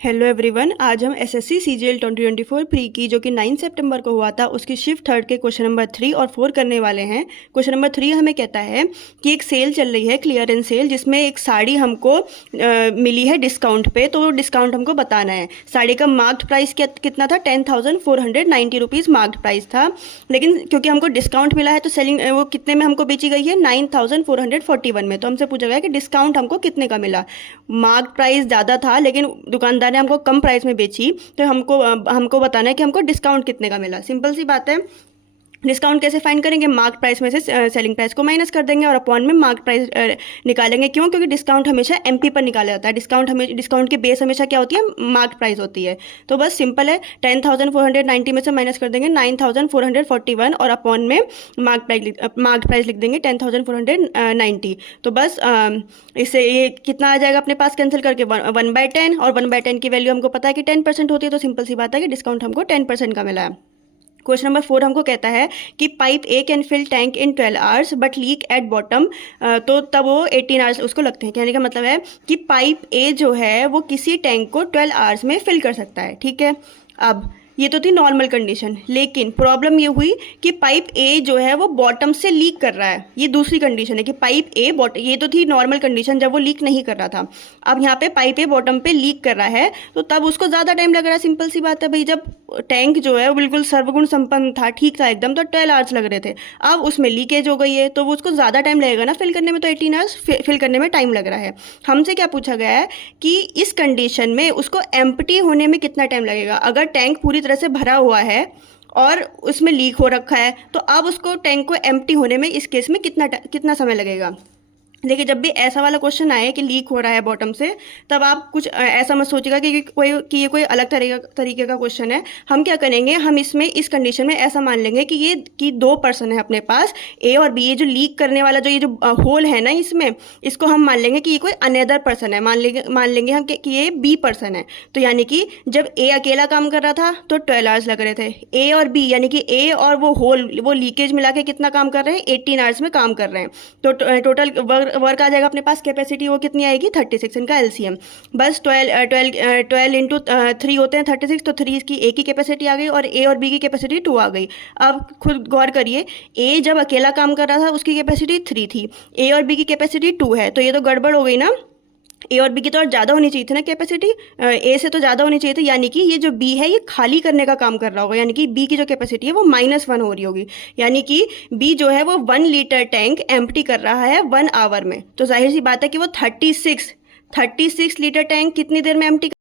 Hello everyone, आज हम SSC CGL 2024 pre की जो कि 9 सितंबर को हुआ था उसकी शिफ्ट थर्ड के क्वेश्चन नंबर 3 और 4 करने वाले हैं। क्वेश्चन नंबर 3 हमें कहता है कि एक सेल चल रही है, क्लियरेंस सेल, जिसमें एक साड़ी हमको मिली है डिस्काउंट पे। तो डिस्काउंट हमको बताना है। साड़ी का मार्क्ड प्राइस कितना था? 10,490 रुपीज़ मार्क्ड प्राइस था। लेकिन क्योंकि हमको डिस्काउंट मिला है तो सेलिंग वो कितने में हमको बेची गई है? 9,441 में। तो हमसे पूछा गया कि डिस्काउंट हमको कितने का मिला। मार्क प्राइस ज़्यादा था लेकिन दुकानदार ने हमको कम प्राइस में बेची, तो हमको बताना है कि हमको डिस्काउंट कितने का मिला। सिंपल सी बात है। डिस्काउंट कैसे फाइंड करेंगे? मार्क प्राइस में से सेलिंग प्राइस को माइनस कर देंगे और अपॉन में मार्क प्राइस निकालेंगे। क्यों? क्योंकि डिस्काउंट हमेशा एमपी पर निकाला जाता है। डिस्काउंट की बेस हमेशा क्या होती है? मार्क प्राइस होती है। तो बस सिंपल है, 10,490 में से माइनस कर देंगे 9,441 और अपॉन में मार्क प्राइस लिख देंगे 10,490। तो बस इससे ये कितना आ जाएगा अपने पास कैंसिल करके? 1/10, और 1/10 की वैल्यू हमको पता है कि 10% होती है। तो सिंपल सी बात है कि डिस्काउंट हमको 10% का मिला है। क्वेश्चन नंबर 4 हमको कहता है कि pipe A can fill tank in 12 hours but leak at bottom. तो तब वो 18 आवर्स उसको लगते हैं। कहने का मतलब है कि पाइप ए जो है वो किसी टैंक को 12 आवर्स में फिल कर सकता है। ठीक है, अब ये तो थी नॉर्मल कंडीशन, लेकिन प्रॉब्लम ये हुई कि पाइप ए जो है वो बॉटम से लीक कर रहा है। ये दूसरी कंडीशन है कि पाइप ए बॉटम, ये तो थी नॉर्मल कंडीशन जब वो लीक नहीं कर रहा था। अब यहाँ पे पाइप ए बॉटम पे लीक कर रहा है तो तब उसको ज़्यादा टाइम लग रहा है। सिंपल सी बात है भाई, जब टैंक जो है वो बिल्कुल सर्वगुण संपन्न था, ठीक था एकदम, तो 12 आवर्स लग रहे थे। अब उसमें लीकेज हो गई है तो वो उसको ज़्यादा टाइम लगेगा ना फिल करने में। तो 18 आवर्स फिल करने में टाइम लग रहा है। हमसे क्या पूछा गया है कि इस कंडीशन में उसको एम्प्टी होने में कितना टाइम लगेगा। अगर टैंक पूरी तरह से भरा हुआ है और उसमें लीक हो रखा है तो अब उसको टैंक को एम्प्टी होने में इस केस में कितना समय लगेगा। देखिए, जब भी ऐसा वाला क्वेश्चन आए कि लीक हो रहा है बॉटम से, तब आप कुछ ऐसा मत सोचिएगा कि ये कोई अलग तरीके का क्वेश्चन है। हम क्या करेंगे, हम इसमें इस कंडीशन में ऐसा मान लेंगे कि 2 पर्सन है अपने पास, ए और बी। ये जो लीक करने वाला जो ये जो होल है ना, इसमें इसको हम मान लेंगे कि ये कोई अनदर पर्सन है। मान लेंगे हम कि ये बी पर्सन है। तो यानी कि जब ए अकेला काम कर रहा था तो 12 आवर्स लग रहे थे। ए और बी यानी कि ए और वो होल, वो लीकेज मिला के कितना काम कर रहे हैं? 18 आवर्स में काम कर रहे हैं। तो टोटल वर्क आ जाएगा अपने पास। कैपेसिटी वो कितनी आएगी? 36। इनका एलसीएम बस 12 इंटू 3 होते हैं 36। तो 3 की ए की कैपेसिटी आ गई और ए और बी की कैपेसिटी 2 आ गई। अब खुद गौर करिए, ए जब अकेला काम कर रहा था उसकी कैपेसिटी 3 थी, ए और बी की कैपेसिटी 2 है। तो ये तो गड़बड़ हो गई ना। ए और बी की तो और ज़्यादा होनी चाहिए थी ना कैपेसिटी, ए से तो ज़्यादा होनी चाहिए थी। यानी कि ये जो बी है ये खाली करने का काम कर रहा होगा, यानी कि बी की जो कैपेसिटी है वो -1 हो रही होगी। यानी कि बी जो है वो 1 लीटर टैंक एम्प्टी कर रहा है 1 आवर में। तो जाहिर सी बात है कि वो 36 लीटर टैंक कितनी देर में एम्प्टी